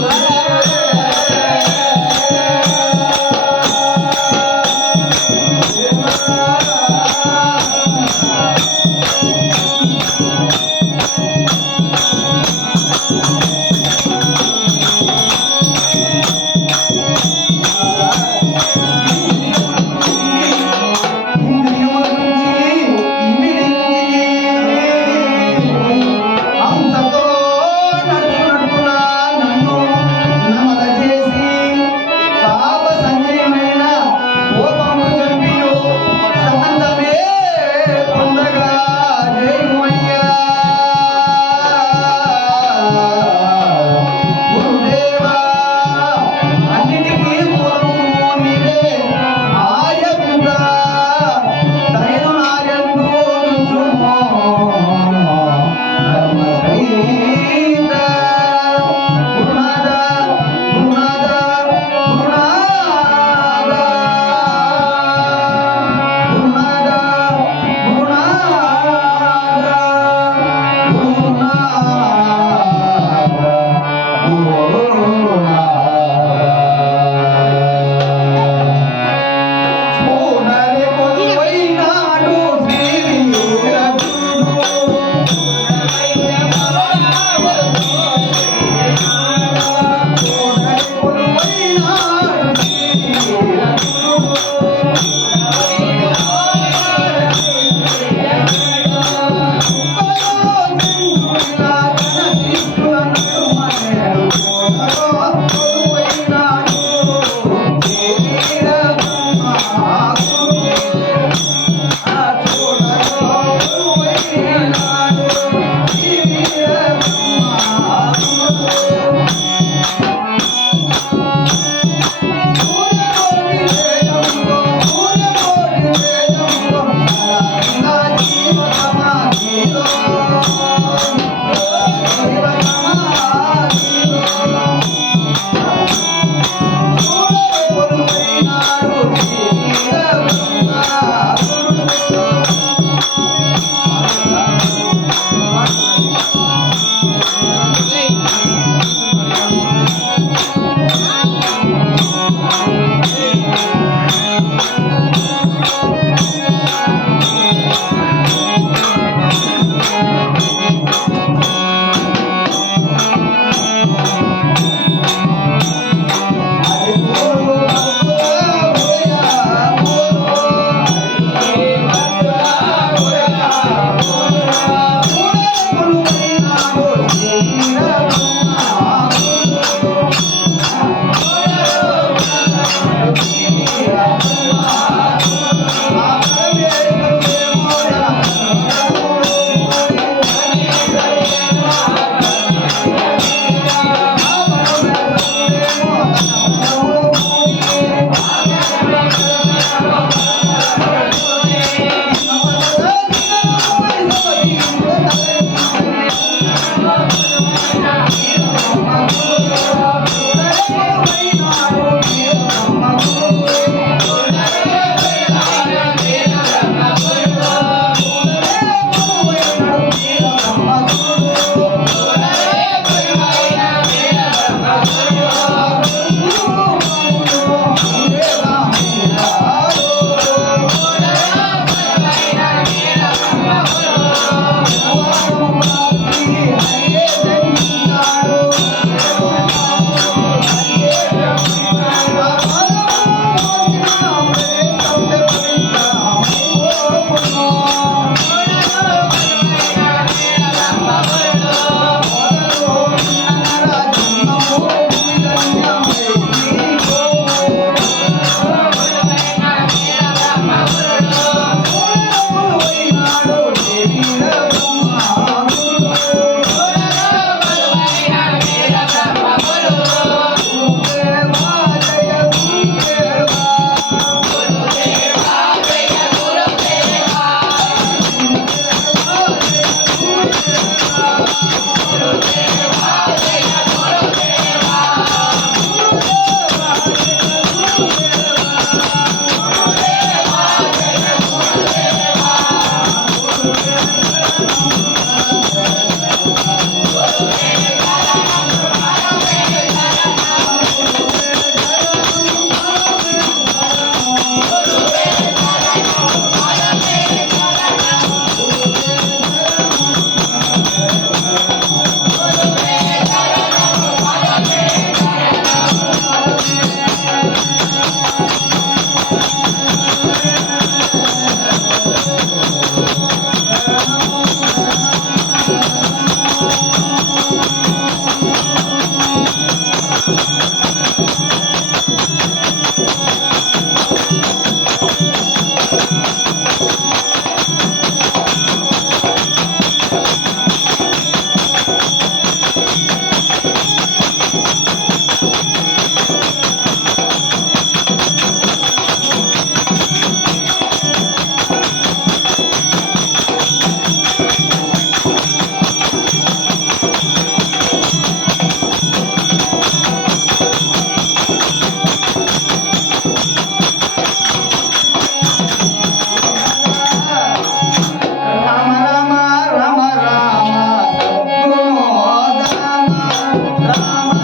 Hare Rama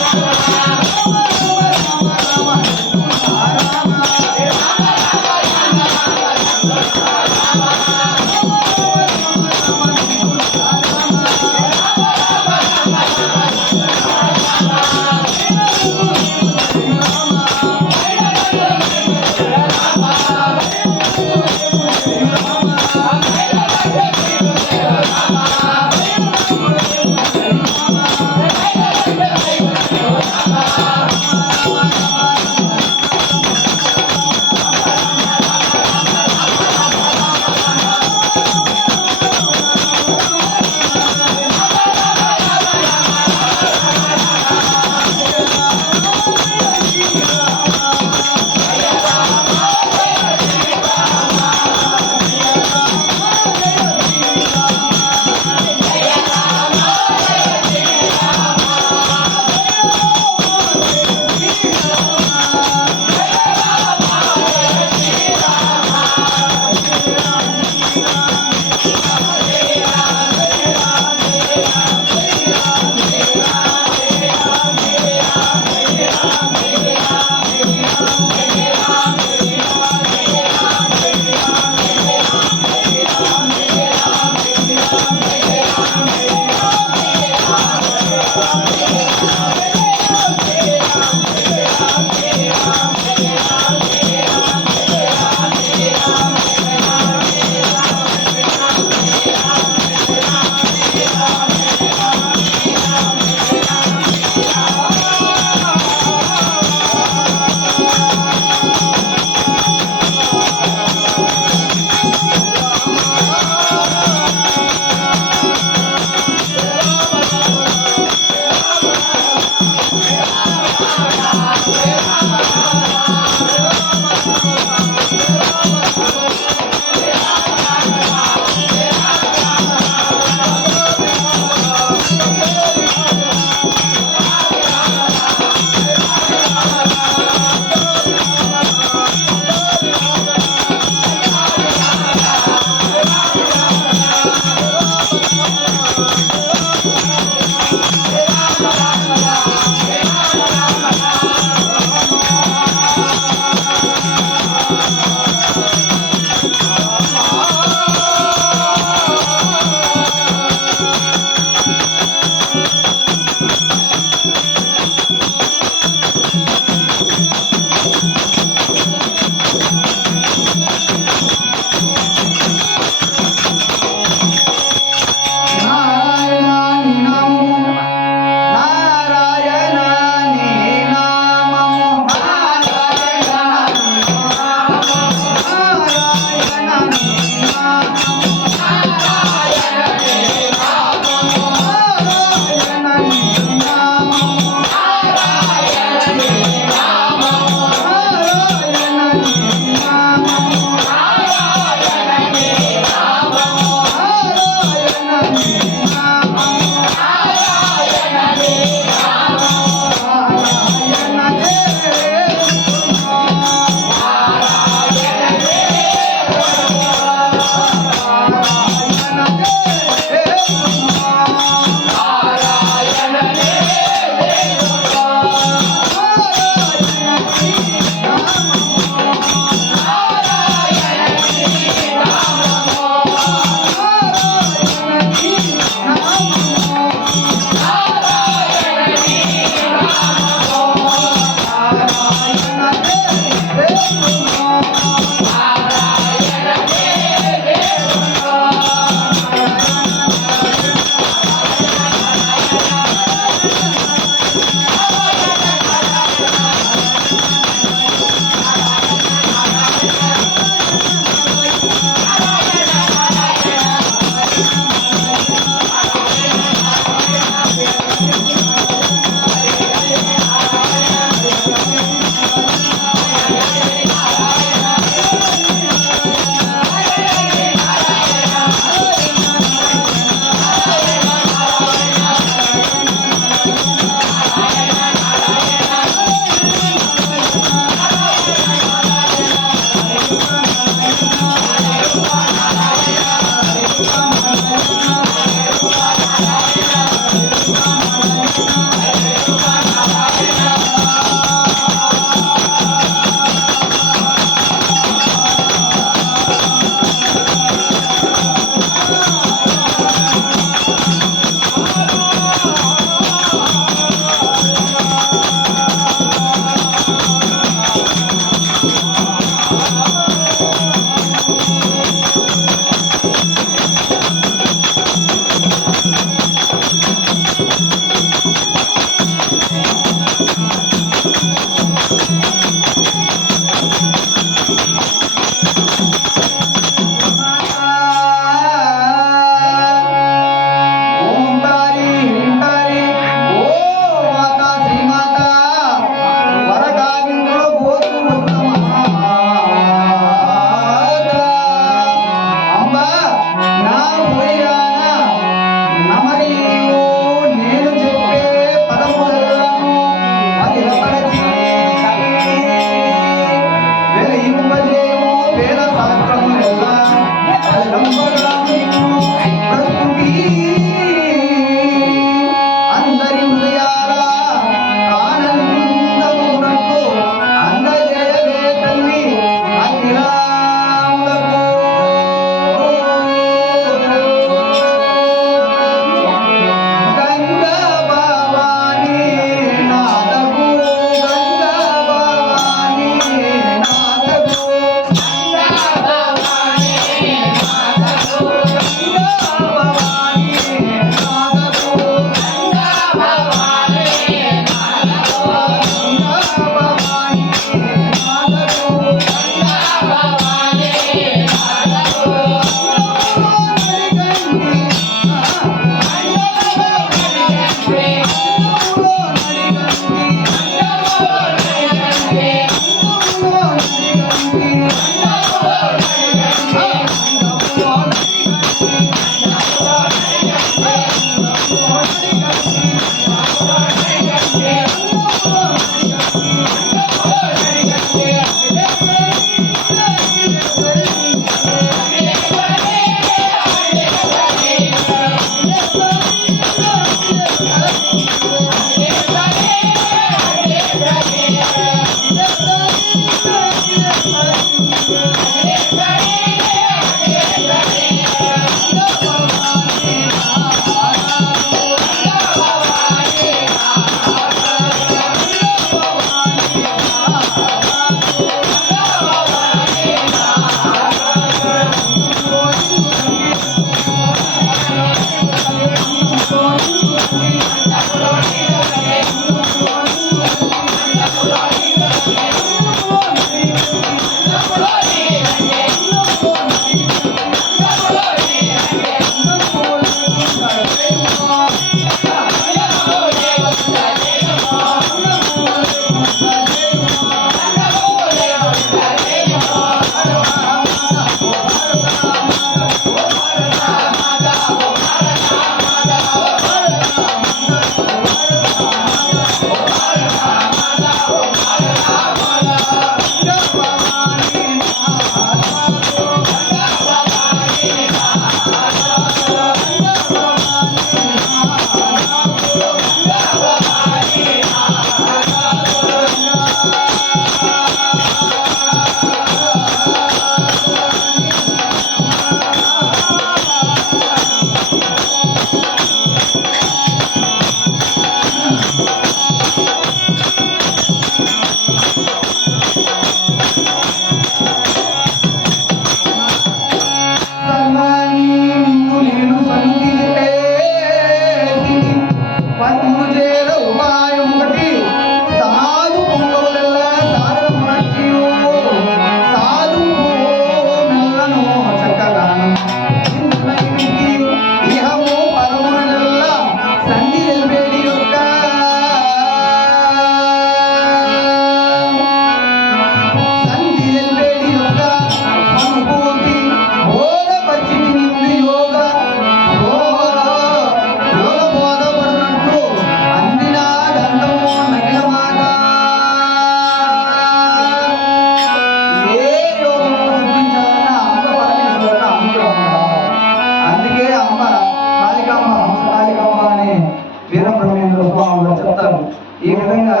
విధంగా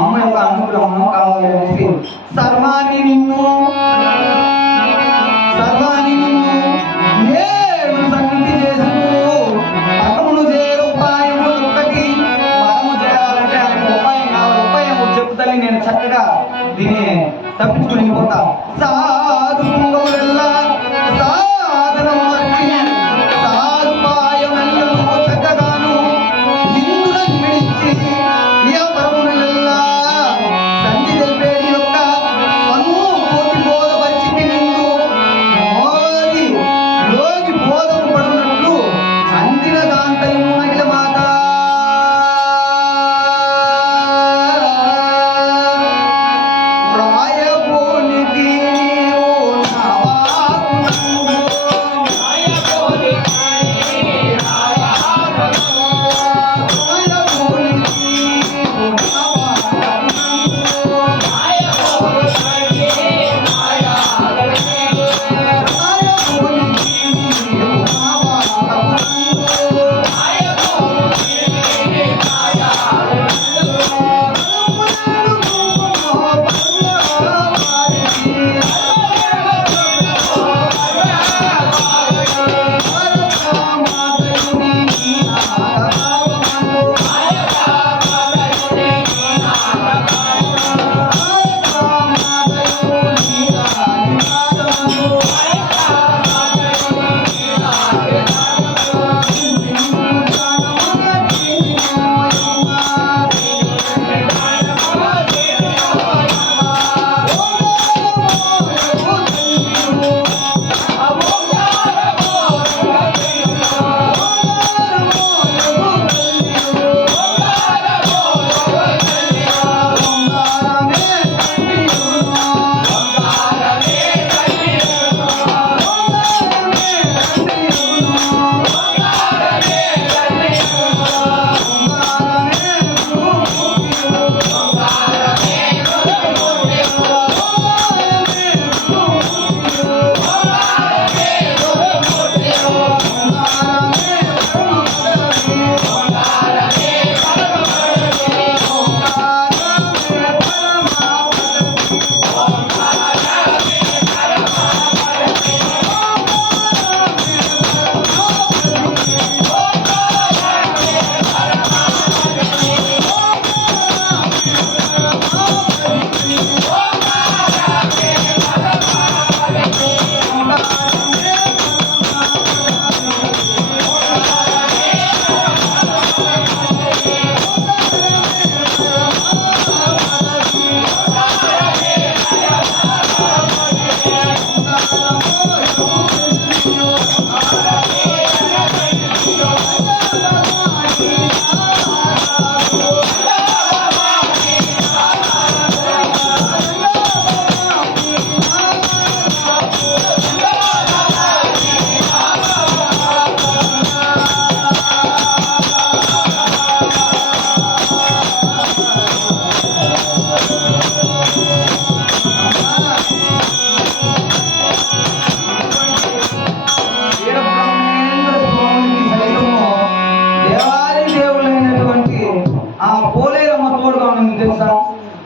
అమ్మ యొక్క అనుగ్రహం కావాలి అనేసి సర్వాన్ని నిన్ను నేను సన్నిధి చేసుకు పదమును చేయ ఉపాయము ఒకటి పదము చేయాలంటే ఆయన ఉపాయం కావాలి. ఉపాయం చెప్తాను నేను చక్కగా దీన్ని తప్పించుకుని వెళ్ళిపోతా. సాధు పొంగవులెల్లా సాధనం వచ్చి సాధుపాయమెల్లను చక్కగాను ఇందులను విడిచి ఏ పరములెల్లా సంధి తెలిపేది యొక్క అనుభూతి బోధపరిచింది నిందు యోగి బోధము పడినట్లు అందిన దాంతయము నగిల మాత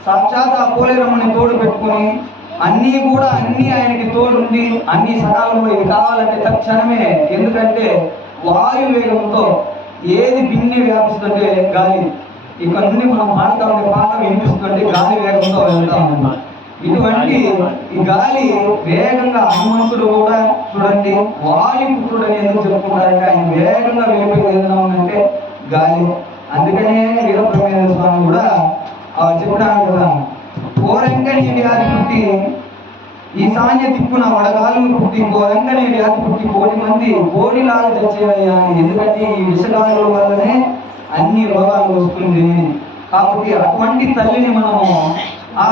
సాక్షాత్ ఆ పోలేరమ్మని తోడు పెట్టుకొని అన్నీ ఆయనకి తోడుండి అన్ని సకాలంలో ఇది కావాలంటే తక్షణమే. ఎందుకంటే వాయు వేగంతో ఏది భిన్ని వ్యాపిస్తుంటే గాలి ఇక్కడ నుండి మనం మాట్లాడుతూ ఉంటే పాట వినిపిస్తుంటే గాలి వేగంతో వెళ్తా ఉన్నాం. ఇటువంటి ఈ గాలి వేగంగా హనుమంతుడు కూడా చూడండి వాయుపుత్రుడు అని ఎందుకు చెప్పుకుంటారంటే ఆయన వేగంగా వెళ్ళిపోయి ఏదైనా ఉందంటే గాలి. అందుకనే వీరబ్రహ్మేంద్ర స్వామి కూడా చెప్పాను కదా, కోరంగని వ్యాధి పుట్టి ఈ సాంజ తిప్పున వడగాలను పుట్టి కోరంగని వ్యాధి పుట్టి 1,000 మంది కోడిలాగా చచ్చేవయ్యా. ఎందుకంటే ఈ విషగాలుల వల్లనే అన్ని రోగాలు వస్తుంది. కాబట్టి అటువంటి తల్లిని మనము ఆ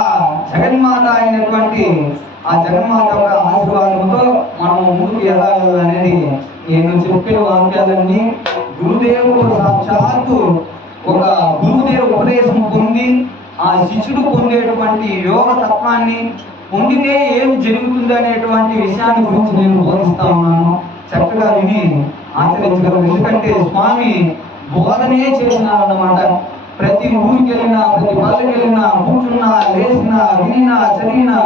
జగన్మాత అయినటువంటి ఆ జగన్మాత యొక్క ఆశీర్వాదంతో మనం ముందుకు ఎదగాలి అనేది నేను చెప్పే వాక్యాలన్నీ గురుదేవుడు సాక్షాత్తు ఒక గురుదేవ ఉపదేశం పొంది ఆ శిష్యుడు పొందేటువంటి యోగ తత్వాన్ని పొందితే ఏం జరుగుతుంది అనేటువంటి విషయాన్ని గురించి నేను బోధిస్తా ఉన్నాను. చక్కగా విని ఆచరించగలరు. ఎందుకంటే స్వామి బోధనే చేసినారన్నమాట. ప్రతి ఊరికి వెళ్ళినా, ప్రతి పల్లెకి వెళ్ళినా, కూర్చున్నా, లేచినా, వినినా, చదివినా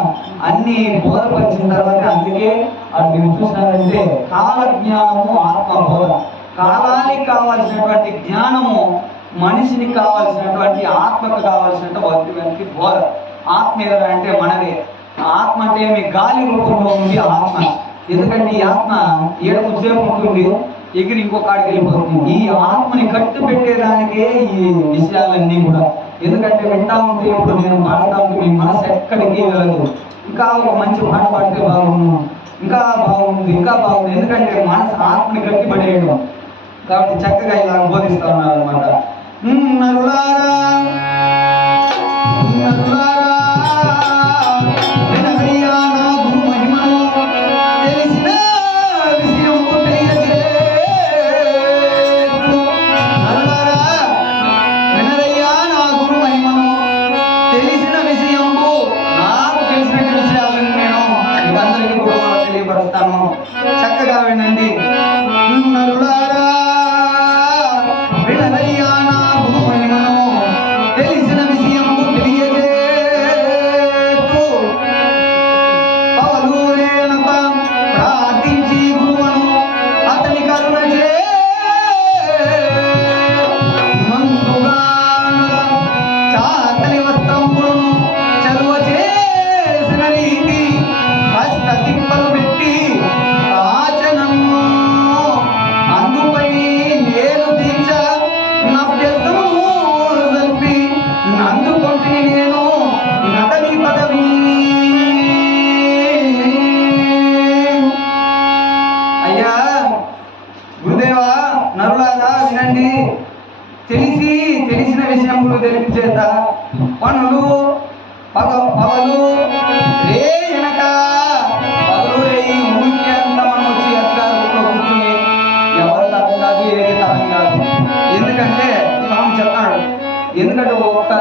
అన్ని బోధపరిచిన తర్వాత, అందుకే అది మీరు చూసినారంటే కాల జ్ఞానము ఆత్మ బోధ. కాలానికి కావాల్సినటువంటి జ్ఞానము మనిషికి కావాల్సినటువంటి ఆత్మకు కావాల్సినటువంటి బోధ. ఆత్మ ఏదైనా అంటే మనదే. ఆత్మ అంటే మీ గాలి రూపంలో ఉంది ఆత్మ. ఎందుకంటే ఈ ఆత్మ ఏడుపు సేపు ఉంటుంది, ఎగిరి ఇంకో కాడికి వెళ్ళిపోతుంది. ఈ ఆత్మని కట్టు పెట్టేదానికే ఈ విషయాలన్నీ కూడా. ఎందుకంటే వింటా ఉంటే, ఇప్పుడు నేను పాడుతూ ఉంటే మీ మనసు ఎక్కడికి వెళ్ళదు. ఇంకా ఒక మంచి పాట పాడితే బాగుండు, ఇంకా బాగుంది, ఇంకా బాగుంది. ఎందుకంటే మనసు ఆత్మని గట్టిపడేయడం. కాబట్టి చక్కగా ఇలా బోధిస్తా ఉన్నారు అనమాట. నరులారా చక్కగా వినండి. నరులారా వినరయ్యా నా గురు మహిమను, తెలిసిన విషయము తెలియజేస్తూ పవలూరేనక ప్రార్థించి గురువను అతని కరుణ మందుగానుగా చాకలి వస్త్రములను చలువ చేసిన రీతి హస్త తిప్పలు పెట్టి ఆచనము అందుపై నేను దీక్ష నభ్యసము సల్పి నందుకొంటిని నేను నటని పదవి. అయ్యా గురుదేవా, నరులారా వినండి. తెలిసిన విషయములు తెలిపించేత పనులు పగలు రే వెనక పగలు రేయి ఊరికి అంతా మనం వచ్చి అధికారంలో కూర్చుని ఎవరి తరం కాదు, ఏది తరం కాదు. ఎందుకంటే స్వామి చెప్తాడు, ఎందుకంటే ఒక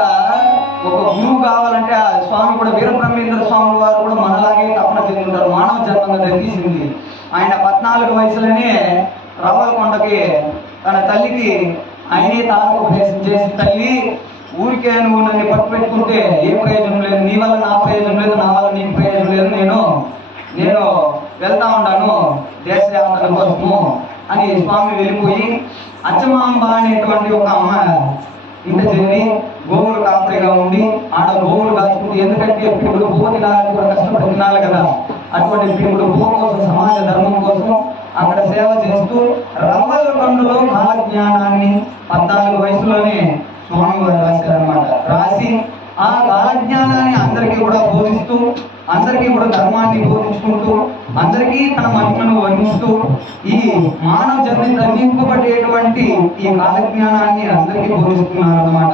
గురువు కావాలంటే ఆ స్వామి కూడా వీరబ్రహ్మేంద్ర స్వామి వారు కూడా మనలాగే తపన చెందుతారు. మానవ జన్మంగా తీసింది ఆయన 14 వయసులోనే రవ్వలకొండకి తన తల్లికి ఆయనే తారకోపదేశం చేసి, తల్లి ఊరికే నువ్వు నన్ను పట్టు పెట్టుకుంటే ఏ ప్రయోజనం లేదు, నీ వల్ల నా ప్రయోజనం లేదు, నా వల్ల నీకు ప్రయోజనం లేదు, నేను వెళ్తా ఉంటాను దేశయాత్ర కోసము అని స్వామి వెళ్ళిపోయి అచ్చమాంబ అనేటువంటి ఒక అమ్మ ఇంట చేరి గోవులు కాపరిగా ఉండి ఆడ గోవులు కాచుకుంటే, ఎందుకంటే ఇప్పుడు భూమి కూడా కష్టపడి తినాలి కదా. అటువంటి ఇప్పుడు భూ కోసం, సమాజ ధర్మం కోసం అక్కడ సేవ చేస్తూ రవ్వలకొండలో కాలజ్ఞానాన్ని 14 వయసులోనే స్వామి వారు రాశారనమాట. రాసి ఆ కాలజ్ఞానాన్ని అందరికీ కూడా బోధిస్తూ, అందరికీ కూడా ధర్మాన్ని బోధించుకుంటూ, అందరికీ తన మహిమను వర్ణిస్తూ ఈ మానవ జన్మ తగ్గింపబడేటువంటి ఈ కాలజ్ఞానాన్ని అందరికీ బోధిస్తున్నారు అన్నమాట.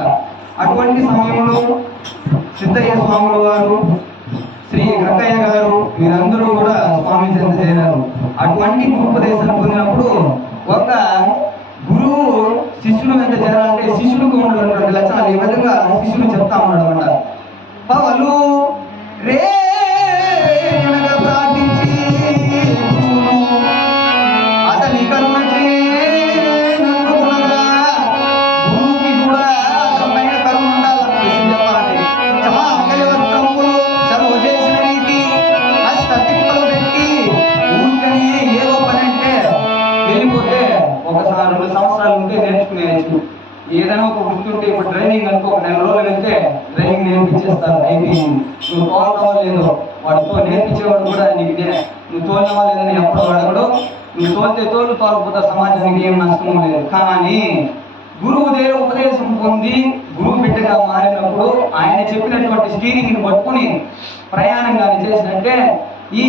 అటువంటి సమయంలో సిద్ధయ్య స్వాముల వారు, శ్రీ కక్కయ్య గారు వీరందరూ కూడా స్వామి చెంత చేరారు. అటువంటి గురుపదేశాలు పొందినప్పుడు ఒక గురువు శిష్యుడు ఎంత చేరాలంటే శిష్యుడికి ఉన్నటువంటి లక్షణాలు ఈ విధంగా శిష్యుడు చెప్తా ఉన్నాడు అన్నమాట. పవలు రే ప్రార్థించి అతని కరుణ చేనుకునగా, గురువుకి కూడా అసమైన కరుణ ఉండాలి. చెప్పాలి, చాకలి వస్త్రములు చదువు చేసిన రీతి హస్త తిప్పలు పెట్టి ఊరికనే ఏదో పని అంటే వెళ్ళిపోతే ఒకసారి 2 సంవత్సరాలు ఉంటే నేర్చుకునేయచ్చు. ఏదైనా ఒక వృత్తి ఉంటే, ఇప్పుడు ట్రైనింగ్ అనుకో, ఒక 4 రోజులు వెళ్తే ట్రైనింగ్ నేర్పించేస్తారు. అయిపోయింది. నువ్వు తోలటం లేదో వాడితో నేర్పించేవాడు కూడా నీకు నువ్వు తోలినవా లేదని ఎప్పుడు అడగడు. నువ్వు తోలితే తోలకపోతే సమాజానికి ఏం నష్టం లేదు. కానీ గురువు దేవ ఉపదేశం పొంది గురువు బిడ్డగా మారినప్పుడు ఆయన చెప్పినటువంటి స్టీరింగ్ని పట్టుకుని ప్రయాణం కానీ చేసినట్టే ఈ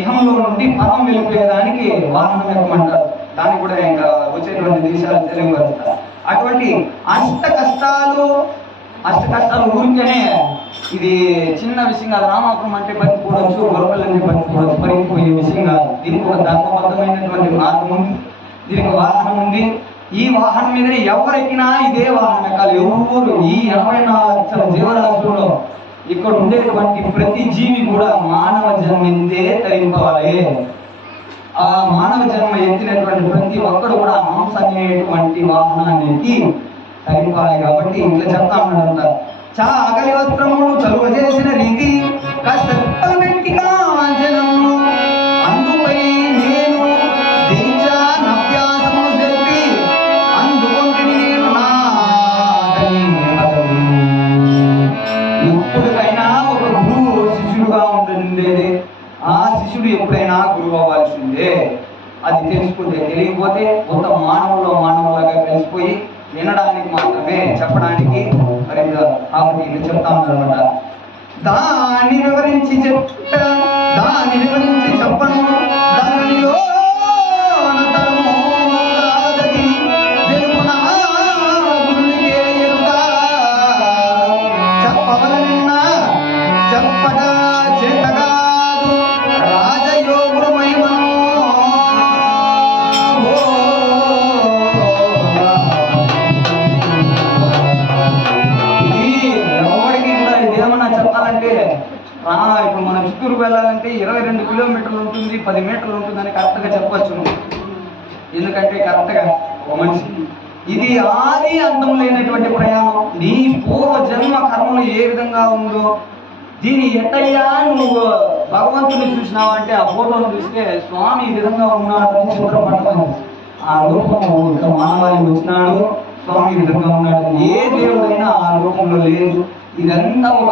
ఇహంలో నుండి పరం వెళ్ళిపోయేదానికి వాహనం ఎక్కమంటారు. దానికి కూడా ఇంకా వచ్చేటువంటి దేశాలు తెలియపరుస్తారు. అటువంటి అష్ట కష్టాలు ఊరికేనే ఇది చిన్న విషయం కాదు. రామాపురం అంటే బతికూడవచ్చు, గొర్రెలన్నీ బతికూడవచ్చు, పరిగిపోయే విషయం కాదు. దీనికి ఒక ధర్మబద్ధమైనటువంటి మార్గం ఉంది, దీనికి వాహనం ఉంది. ఈ వాహనం మీదనే ఎవరెక్కినా ఇదే వాహనం ఎక్కాలి. ఎవరు ఈ 84 లక్షల జీవరాశుల్లో ఇక్కడ ఉండేటువంటి ప్రతి జీవి కూడా మానవ జన్మిందే తరింపవాలి. ఆ మానవ జన్మ ఎత్తినటువంటి ప్రతి ఒక్కడు కూడా హంస అనేటువంటి వాహనాన్ని ఎక్కి తరిపాలి. కాబట్టి ఇట్లా చెప్తా ఉన్నాడంట, చాగలి వస్త్రములు చలువ చేసిన రీతి కష్టలు పెట్టి కాంచనము అందుపై నేను దీక్షానభ్యాసములు జరిపి అందుకొంటిని నేను నా పదవి. ఎప్పటికైనా ఒక గురువు శిష్యుడుగా ఉండేది, ఆ శిష్యుడు ఎప్పుడైనా గురువు అవ్వాల్సిందే. అది తెలుసుకుంటే, తెలియకపోతే కొంత మానవులో మానవులాగా కలిసిపోయి వినడానికి మాత్రమే, చెప్పడానికి మరి కాబట్టి ఇది చెప్తా ఉన్నారన్నమాట. దాన్ని వివరించి దాన్ని వివరించి చెప్పను దానిలో చెప్పవలనిన్నా చెప్పట చేతగాదు రాజయోగుల మహిమను. చెప్పాలంటే ఇప్పుడు మనం చిత్తూరు వెళ్ళాలంటే 22 కిలోమీటర్లు ఉంటుంది, 10 మీటర్లు ఉంటుందని కరెక్ట్గా చెప్పచ్చు. ఎందుకంటే కరెక్ట్గా ఒక మనిషి ఇది ఆది అంతం లేనటువంటి ప్రయాణం. నీ పూర్వ జన్మ కర్మలు ఏ విధంగా ఉందో దీని ఎట్టయ్యా నువ్వు భగవంతుని చూసినావు అంటే ఆ ఫోటోను చూస్తే స్వామి ఈ విధంగా ఉన్నాడు అని చిత్రపడతాను. ఆ రూపము మానవాళి వచ్చినాడు, స్వామి ఈ విధంగా ఉన్నాడు. ఏ దేవుడైనా ఆ రూపంలో లేదు. ఇదంతా ఒక